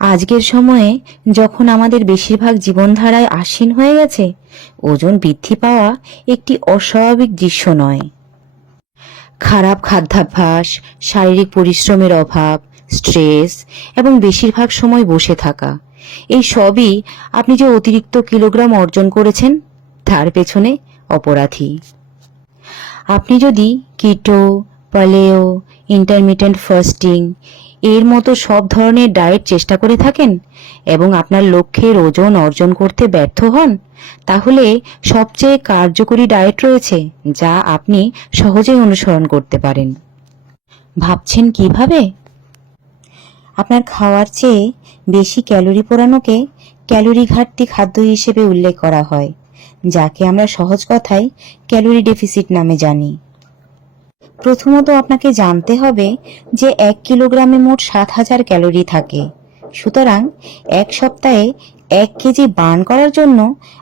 আজকের সময়ে যখন আমাদের বেশিরভাগ জীবনধারায় আসীন হয়ে গেছে, ওজন বৃদ্ধি পাওয়া একটি অস্বাভাবিক দৃশ্য নয়। খারাপ খাদ্যাভ্যাস, শারীরিক পরিশ্রমের অভাব, স্ট্রেস এবং বেশিরভাগ সময় বসে থাকা, এই সবই আপনি যে অতিরিক্ত কিলোগ্রাম অর্জন করেছেন তার পেছনে অপরাধী। আপনি যদি কিটো, প্যালিও, ইন্টারমিটেন্ট ফাস্টিং এর মতো সব ধরনের ডায়েট চেষ্টা করে থাকেন এবং আপনার লক্ষ্যের ওজন অর্জন করতে ব্যর্থ হন, তাহলে সবচেয়ে কার্যকরী ডায়েট রয়েছে যা আপনি সহজেই অনুসরণ করতে পারেন। ভাবছেন কিভাবে? আপনার খাওয়ার চেয়ে বেশি ক্যালোরি পোড়ানোকে ক্যালোরি ঘাটতি খাদ্য হিসেবে উল্লেখ করা হয়, যাকে আমরা সহজ কথায় ক্যালোরি ডেফিসিট নামে জানি। প্রথমত আপনাকে জানতে হবে যে 1 কিলোগ্রামে মোট 7,000 ক্যালোরি থাকে। সুতরাং এক সপ্তাহে 1 কেজি বার্ন করার জন্য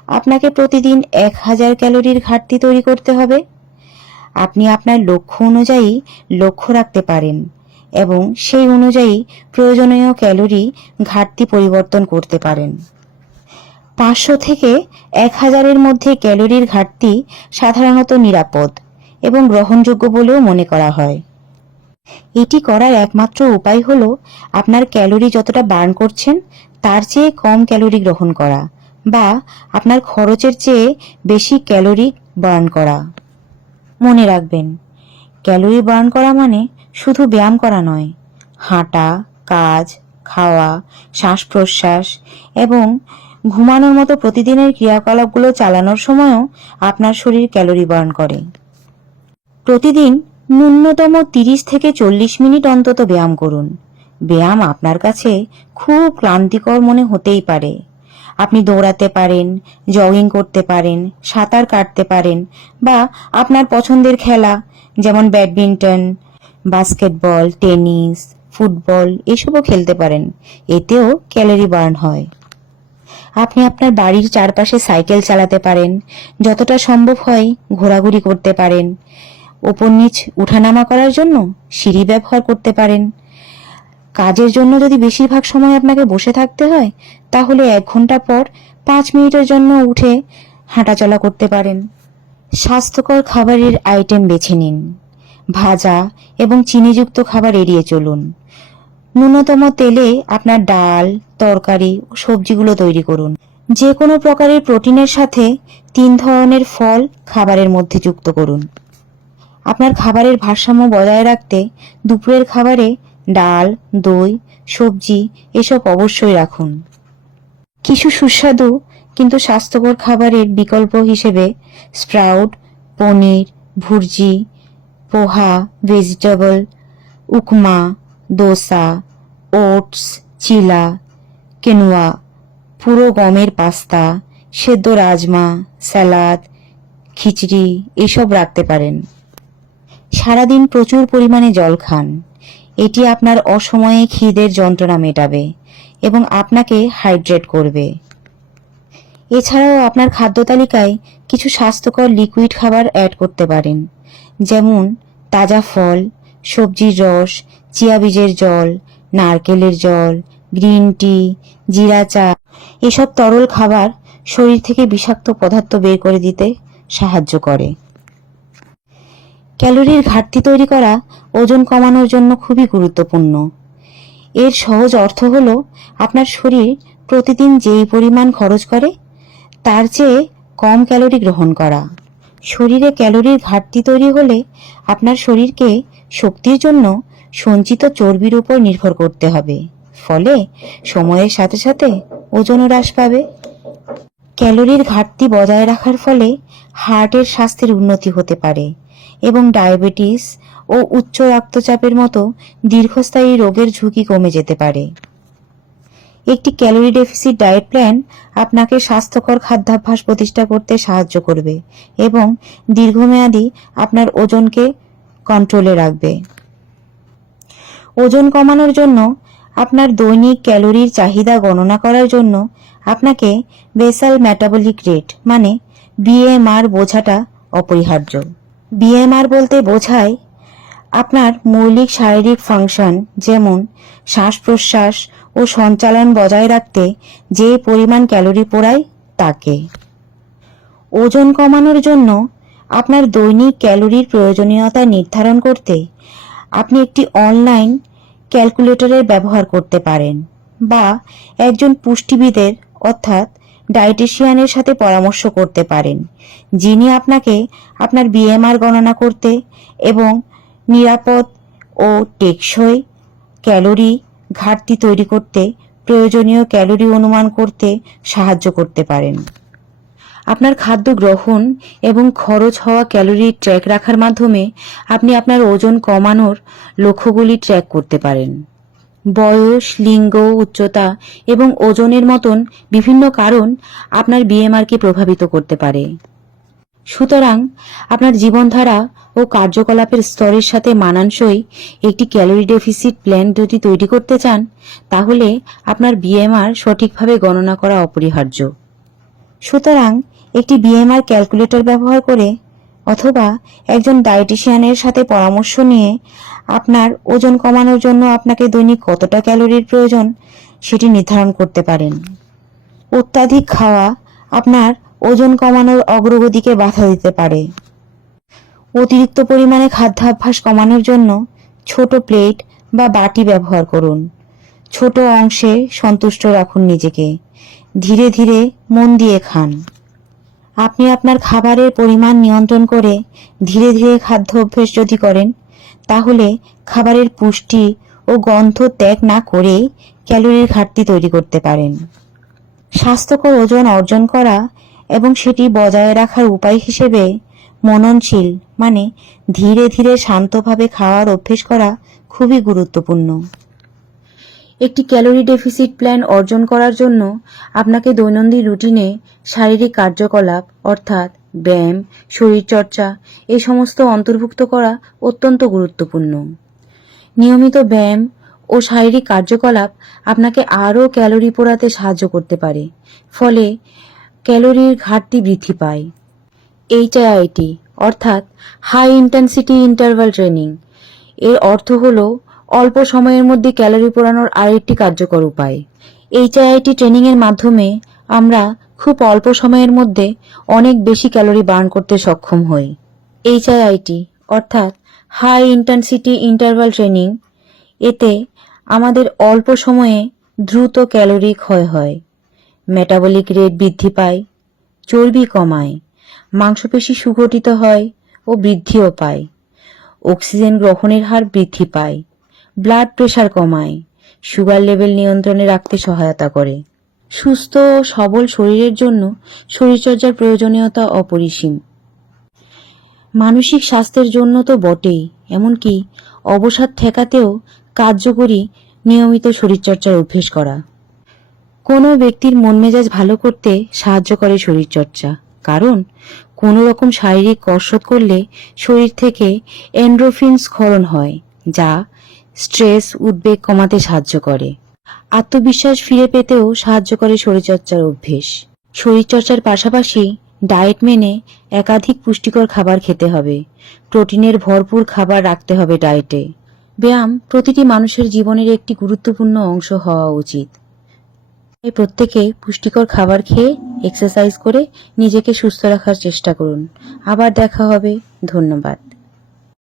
আপনাকে প্রতিদিন 1000 ক্যালোরির ঘাটতি তৈরি করতে হবে। আপনি আপনার লক্ষ্য অনুযায়ী লক্ষ্য রাখতে পারেন এবং সেই অনুযায়ী প্রয়োজনীয় ক্যালোরি ঘাটতি পরিবর্তন করতে পারেন। 500 থেকে 1000-এর মধ্যে ক্যালোরির ঘাটতি সাধারণত নিরাপদ এবং গ্রহণযোগ্য বলেও মনে করা হয়। এটি করার একমাত্র উপায় হল আপনার ক্যালোরি যতটা বার্ন করছেন তার চেয়ে কম ক্যালোরি গ্রহণ করা বা আপনার খরচের চেয়ে বেশি ক্যালোরি বার্ন করা। মনে রাখবেন, ক্যালোরি বার্ন করা মানে শুধু ব্যায়াম করা নয়। হাঁটা, কাজ, খাওয়া, শ্বাস প্রশ্বাস এবং ঘুমানোর মতো প্রতিদিনের ক্রিয়াকলাপগুলো চালানোর সময়ও আপনার শরীর ক্যালোরি বার্ন করে। প্রতিদিন ন্যূনতম 30 থেকে 40 মিনিট অন্তত ব্যায়াম করুন। ব্যায়াম আপনার কাছে খুব ক্লান্তিকর মনে হতেই পারে। আপনি দৌড়াতে পারেন, জগিং করতে পারেন, সাঁতার কাটতে পারেন বা আপনার পছন্দের খেলা যেমন ব্যাডমিন্টন, বাস্কেটবল, টেনিস, ফুটবল এসবও খেলতে পারেন। এতেও ক্যালোরি বার্ন হয়। আপনি আপনার বাড়ির চারপাশে সাইকেল চালাতে পারেন, যতটা সম্ভব হয় ঘোরাঘুরি করতে পারেন। ওপর নিচ উঠানামা করার জন্য সিঁড়ি ব্যবহার করতে পারেন। কাজের জন্য যদি বেশিরভাগ সময় আপনাকে বসে থাকতে হয়, তাহলে 1 ঘন্টা পর 5 মিনিটের জন্য উঠে হাঁটাচলা করতে পারেন। স্বাস্থ্যকর খাবারের আইটেম বেছে নিন। ভাজা এবং চিনিযুক্ত খাবার এড়িয়ে চলুন। ন্যূনতম তেলে আপনার ডাল, তরকারি ও সবজিগুলো তৈরি করুন। যে কোনো প্রকারের প্রোটিনের সাথে 3 ধরনের ফল খাবারের মধ্যে যুক্ত করুন। আপনার খাবারের ভারসাম্য বজায় রাখতে দুপুরের খাবারে ডাল, দই, সবজি এসব অবশ্যই রাখুন। কিছু সুস্বাদু কিন্তু স্বাস্থ্যকর খাবারের বিকল্প হিসেবে স্প্রাউট, পনির, ভুর্জি, পোহা, ভেজিটেবল, উপমা, দোসা, ওটস, চিলা, কেনোয়া, পুরো গমের পাস্তা, সেদ্ধ রাজমা, স্যালাদ, খিচড়ি এসব রাখতে পারেন। সারাদিন প্রচুর পরিমাণে জল খান। এটি আপনার অসময়ে খিদের যন্ত্রণা মেটাবে এবং আপনাকে হাইড্রেট করবে। এছাড়াও আপনার খাদ্য তালিকায় কিছু স্বাস্থ্যকর লিকুইড খাবার অ্যাড করতে পারেন, যেমন তাজা ফল, সবজির রস, চিয়া বীজের জল, নারকেলের জল, গ্রিন টি, জিরা চা। এসব তরল খাবার শরীর থেকে বিষাক্ত পদার্থ বের করে দিতে সাহায্য করে। ক্যালোরির ঘাটতি তৈরি করা ওজন কমানোর জন্য খুবই গুরুত্বপূর্ণ। এর সহজ অর্থ হলো আপনার শরীর প্রতিদিন যেই পরিমাণ খরচ করে তার চেয়ে কম ক্যালোরি গ্রহণ করা। শরীরে ক্যালোরির ঘাটতি তৈরি হলে আপনার শরীরকে শক্তির জন্য সঞ্চিত চর্বির উপর নির্ভর করতে হবে, ফলে সময়ের সাথে সাথে ওজনও হ্রাস পাবে। ক্যালোরির ঘাটতি বজায় রাখার ফলে হার্টের স্বাস্থ্যের উন্নতি হতে পারে এবং ডায়াবেটিস ও উচ্চ রক্তচাপের মতো দীর্ঘস্থায়ী রোগের ঝুঁকি কমে যেতে পারে। একটি ক্যালোরি ডেফিসিট ডায়েট প্ল্যান আপনাকে স্বাস্থ্যকর খাদ্যাভ্যাস প্রতিষ্ঠা করতে সাহায্য করবে এবং দীর্ঘমেয়াদী আপনার ওজনকে কন্ট্রোলে রাখবে। ওজন কমানোর জন্য আপনার দৈনিক ক্যালোরির চাহিদা গণনা করার জন্য আপনাকে বেসাল মেটাবলিক রেট মানে বিএমআর বোঝাটা অপরিহার্য। বিএমআর বলতে বোঝায় আপনার মৌলিক শারীরিক ফাংশন যেমন শ্বাস প্রশ্বাস ও ও সঞ্চালন বজায় রাখতে যে পরিমাণ ক্যালোরি পোড়ায় তাকে। ওজন কমানোর জন্য আপনার দৈনিক ক্যালোরির প্রয়োজনীয়তা নির্ধারণ করতে আপনি একটি অনলাইন ক্যালকুলেটরের ব্যবহার করতে পারেন বা একজন পুষ্টিবিদের অর্থাৎ ডায়েটিশিয়ানের সাথে পরামর্শ করতে পারেন, যিনি আপনাকে আপনার বিএমআর গণনা করতে এবং নিরাপদ ও টেকসই ক্যালোরি ঘাটতি তৈরি করতে প্রয়োজনীয় ক্যালোরি অনুমান করতে সাহায্য করতে পারেন। আপনার খাদ্য গ্রহণ এবং খরচ হওয়া ক্যালোরি ট্র্যাক রাখার মাধ্যমে আপনি আপনার ওজন কমানোর লক্ষ্যগুলি ট্র্যাক করতে পারেন। বয়স, লিঙ্গ, উচ্চতা এবং ওজনের মতন বিভিন্ন কারণ আপনার বিএমআরকে প্রভাবিত করতে পারে। সুতরাং আপনার জীবনধারা ও কার্যকলাপের স্তরের সাথে মানানসই একটি ক্যালোরি ডেফিসিট প্ল্যান যদি তৈরি করতে চান, তাহলে আপনার বিএমআর সঠিকভাবে গণনা করা অপরিহার্য। সুতরাং একটি বিএমআর ক্যালকুলেটর ব্যবহার করে অথবা একজন ডায়েটিশিয়ানের সাথে পরামর্শ নিয়ে আপনার ওজন কমানোর জন্য আপনাকে দৈনিক কতটা ক্যালোরির প্রয়োজন সেটি নির্ধারণ করতে পারেন। অত্যাধিক খাওয়া আপনার ওজন কমানোর অগ্রগতিকে বাধা দিতে পারে। অতিরিক্ত পরিমাণে খাদ্যাভ্যাস কমানোর জন্য ছোট প্লেট বা বাটি ব্যবহার করুন। ছোট অংশে সন্তুষ্ট রাখুন নিজেকে। ধীরে ধীরে মন দিয়ে খান। আপনি আপনার খাবারের পরিমাণ নিয়ন্ত্রণ করে ধীরে ধীরে খাদ্য অভ্যেস যদি করেন, তাহলে খাবারের পুষ্টি ও গন্ধ ত্যাগ না করে ক্যালোরির ঘাটতি তৈরি করতে পারেন। স্বাস্থ্যকর ওজন অর্জন করা এবং সেটি বজায় রাখার উপায় হিসেবে মননশীল মানে ধীরে ধীরে শান্তভাবে খাওয়ার অভ্যেস করা খুবই গুরুত্বপূর্ণ। একটি ক্যালোরি ডেফিসিট প্ল্যান অর্জন করার জন্য আপনাকে দৈনন্দিন রুটিনে শারীরিক কার্যকলাপ অর্থাৎ ব্যায়াম, শরীরচর্চা এই সমস্ত অন্তর্ভুক্ত করা অত্যন্ত গুরুত্বপূর্ণ। নিয়মিত ব্যায়াম ও শারীরিক কার্যকলাপ আপনাকে আরও ক্যালোরি পোড়াতে সাহায্য করতে পারে, ফলে ক্যালোরির ঘাটতি বৃদ্ধি পায়। HIIT অর্থাৎ হাই ইন্টেন্সিটি ইন্টারভাল ট্রেনিং এর অর্থ হল অল্প সময়ের মধ্যে ক্যালোরি পোড়ানোর আরেকটি কার্যকর উপায়। HIIT ট্রেনিং এর মাধ্যমে আমরা খুব অল্প সময়ের মধ্যে অনেক বেশি ক্যালোরি বার্ন করতে সক্ষম হই। HIIT অর্থাৎ হাই ইন্টেন্সিটি ইন্টারভাল ট্রেনিং এতে আমাদের অল্প সময়ে দ্রুত ক্যালোরি ক্ষয় হয়, মেটাবলিক রেট বৃদ্ধি পায়, চর্বি কমায়, মাংসপেশি সুগঠিত হয় ও বৃদ্ধিও পায়, অক্সিজেন গ্রহণের হার বৃদ্ধি পায়, ব্লাড প্রেশার কমায়, সুগার লেভেল নিয়ন্ত্রণে রাখতে সহায়তা করে। সুস্থ ও সবল শরীরের জন্য শরীরচর্চার প্রয়োজনীয়তা অপরিসীম। মানসিক স্বাস্থ্যের জন্য তো বটেই, এমনকি অবসাদ ঠেকাতেও কার্যকরী নিয়মিত শরীরচর্চার অভ্যেস করা। কোনো ব্যক্তির মন মেজাজ ভালো করতে সাহায্য করে শরীরচর্চা, কারণ কোনো রকম শারীরিক কসরত করলে শরীর থেকে এন্ডোরফিন স্খলন হয়, যা স্ট্রেস উদ্বেগ কমাতে সাহায্য করে। আত্মবিশ্বাস ফিরে পেতেও সাহায্য করে শরীরচর্চার অভ্যেস। শরীরচর্চার পাশাপাশি ডায়েট মেনে একাধিক পুষ্টিকর খাবার খেতে হবে। প্রোটিনের ভরপুর খাবার রাখতে হবে ডায়েটে। ব্যায়াম প্রতিটি মানুষের জীবনের একটি গুরুত্বপূর্ণ অংশ হওয়া উচিত। তাই প্রত্যেকেই পুষ্টিকর খাবার খেয়ে এক্সারসাইজ করে নিজেকে সুস্থ রাখার চেষ্টা করুন। আবার দেখা হবে। ধন্যবাদ।